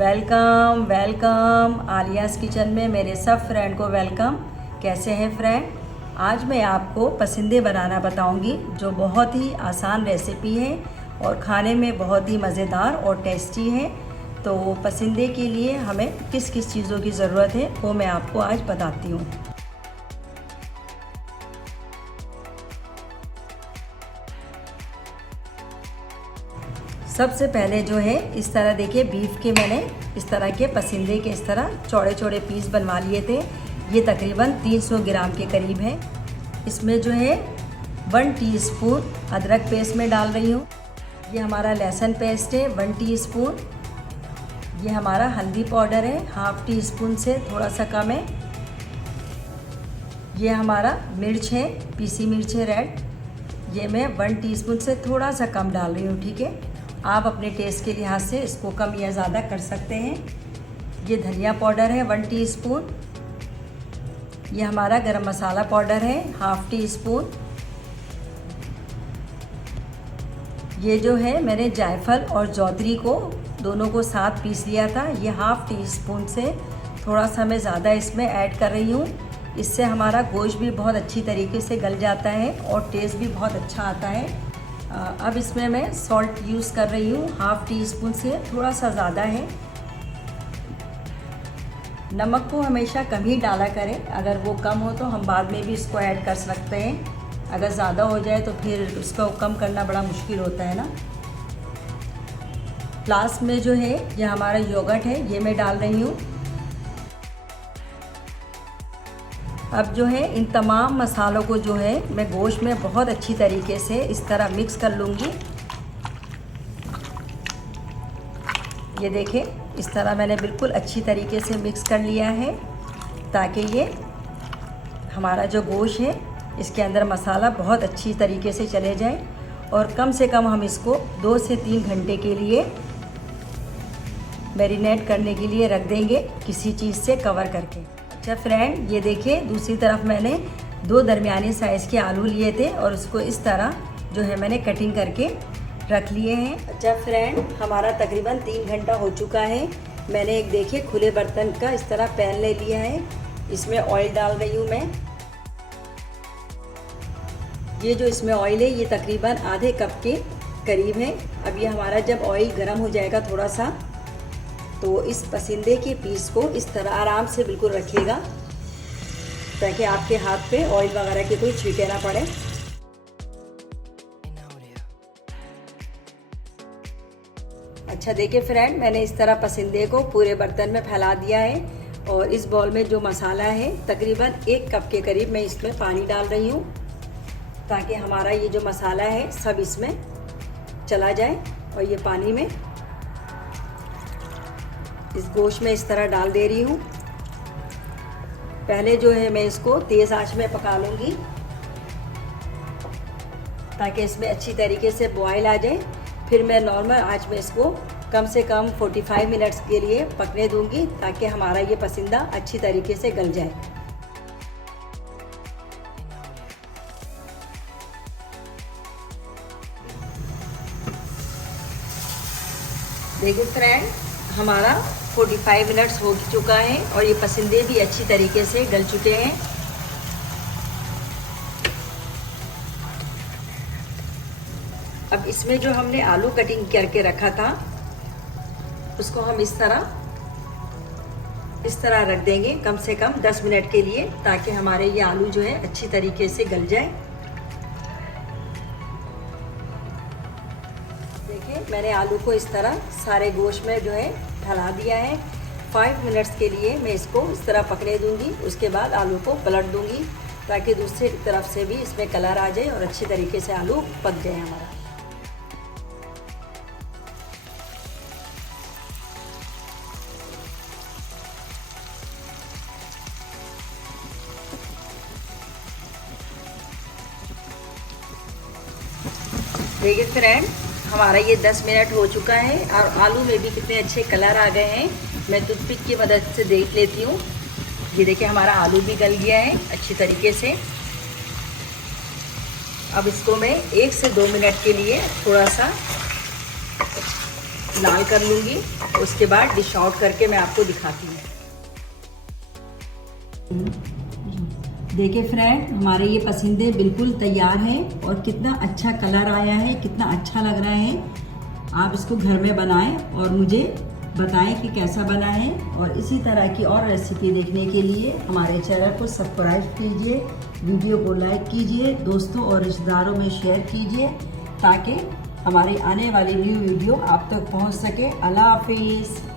Welcome welcome आलियाज़ kitchen में मेरे सब फ्रेंड को वेलकम। कैसे हैं फ्रेंड? आज मैं आपको पसंदे बनाना बताऊंगी, जो बहुत ही आसान रेसिपी है और खाने में बहुत ही मज़ेदार और टेस्टी है। तो पसंदे के लिए हमें किस किस चीज़ों की ज़रूरत है वो मैं आपको आज बताती हूँ। सबसे पहले जो है इस तरह देखिए, बीफ के मैंने इस तरह के पसंदे के इस तरह चौड़े चौड़े पीस बनवा लिए थे। ये तकरीबन 300 ग्राम के करीब है। इसमें जो है 1 टीस्पून अदरक पेस्ट में डाल रही हूँ। ये हमारा लहसुन पेस्ट है 1 टीस्पून। ये हमारा हल्दी पाउडर है 1/2 टीस्पून से थोड़ा सा कम है। ये हमारा मिर्च है, पीसी मिर्च है रेड। ये मैं 1 टीस्पून से थोड़ा सा कम डाल रही हूँ, ठीक है। आप अपने टेस्ट के लिहाज से इसको कम या ज़्यादा कर सकते हैं। ये धनिया पाउडर है 1 टीस्पून। ये हमारा गरम मसाला पाउडर है 1/2 टीस्पून। ये जो है मैंने जायफल और जौतरी को दोनों को साथ पीस लिया था। ये 1/2 टीस्पून से थोड़ा सा मैं ज़्यादा इसमें ऐड कर रही हूँ। इससे हमारा गोश्त भी बहुत अच्छी तरीके से गल जाता है और टेस्ट भी बहुत अच्छा आता है। अब इसमें मैं सॉल्ट यूज़ कर रही हूँ 1/2 टीस्पून से थोड़ा सा ज़्यादा है। नमक को हमेशा कम ही डाला करें, अगर वो कम हो तो हम बाद में भी इसको ऐड कर सकते हैं। अगर ज़्यादा हो जाए तो फिर उसको कम करना बड़ा मुश्किल होता है ना। लास्ट में जो है ये हमारा योगर्ट है, ये मैं डाल रही हूँ। अब जो है इन तमाम मसालों को जो है मैं गोश्त में बहुत अच्छी तरीके से इस तरह मिक्स कर लूँगी। ये देखें, इस तरह मैंने बिल्कुल अच्छी तरीके से मिक्स कर लिया है, ताकि ये हमारा जो गोश्त है इसके अंदर मसाला बहुत अच्छी तरीके से चले जाए। और कम से कम हम इसको 2 से 3 घंटे के लिए मैरिनेट करने के लिए रख देंगे, किसी चीज़ से कवर करके। अच्छा फ्रेंड, ये देखिए दूसरी तरफ मैंने 2 दरमियानी साइज़ के आलू लिए थे और उसको इस तरह जो है मैंने कटिंग करके रख लिए हैं। अच्छा फ्रेंड, हमारा तकरीबन 3 घंटा हो चुका है। मैंने एक देखिए खुले बर्तन का इस तरह पैन ले लिया है, इसमें ऑयल डाल रही हूँ मैं। ये जो इसमें ऑयल है ये तकरीबन आधे कप के करीब है। अब ये हमारा जब ऑयल गर्म हो जाएगा थोड़ा सा, तो इस पसंदे के पीस को इस तरह आराम से बिल्कुल रखिएगा, ताकि आपके हाथ पे ऑयल वगैरह के कोई छींटे ना पड़े। अच्छा देखिए फ्रेंड, मैंने इस तरह पसंदे को पूरे बर्तन में फैला दिया है। और इस बॉल में जो मसाला है तकरीबन 1 कप के करीब मैं इसमें पानी डाल रही हूँ, ताकि हमारा ये जो मसाला है सब इसमें चला जाए। और ये पानी में इस गोश्त में इस तरह डाल दे रही हूँ। पहले जो है मैं इसको तेज़ आंच में पका लूँगी, ताकि इसमें अच्छी तरीके से बॉयल आ जाए। फिर मैं नॉर्मल आंच में इसको कम से कम 45 मिनट्स के लिए पकने दूँगी, ताकि हमारा ये पसंदा अच्छी तरीके से गल जाए। देखिए फ्रेंड, हमारा 45 मिनट्स हो चुका है और ये पसंदे भी अच्छी तरीके से गल चुके हैं। अब इसमें जो हमने आलू कटिंग करके रखा था उसको हम इस तरह रख देंगे कम से कम 10 मिनट के लिए, ताकि हमारे ये आलू जो है अच्छी तरीके से गल जाए। देखिए मैंने आलू को इस तरह सारे गोश्त में जो है फैला दिया है। 5 मिनट्स के लिए मैं इसको इस तरह पकने दूंगी। उसके बाद आलू को पलट दूंगी, ताकि दूसरी तरफ से भी इसमें कलर आ जाए और अच्छी तरीके से आलू पक जाए हमारा। देखिए फ्रेंड, हमारा ये 10 मिनट हो चुका है और आलू में भी कितने अच्छे कलर आ गए हैं। मैं टूथपिक की मदद से देख लेती हूँ। ये देखिए हमारा आलू भी गल गया है अच्छी तरीके से। अब इसको मैं 1 से 2 मिनट के लिए थोड़ा सा लाल कर लूँगी, उसके बाद डिश आउट करके मैं आपको दिखाती हूँ। देखिए फ्रेंड, हमारे ये पसंदे बिल्कुल तैयार हैं और कितना अच्छा कलर आया है, कितना अच्छा लग रहा है। आप इसको घर में बनाएं और मुझे बताएं कि कैसा बना है। और इसी तरह की और रेसिपी देखने के लिए हमारे चैनल को सब्सक्राइब कीजिए, वीडियो को लाइक कीजिए, दोस्तों और रिश्तेदारों में शेयर कीजिए ताकि हमारी आने वाली न्यू वीडियो आप तक पहुंच सके। अल्लाह हाफिज़।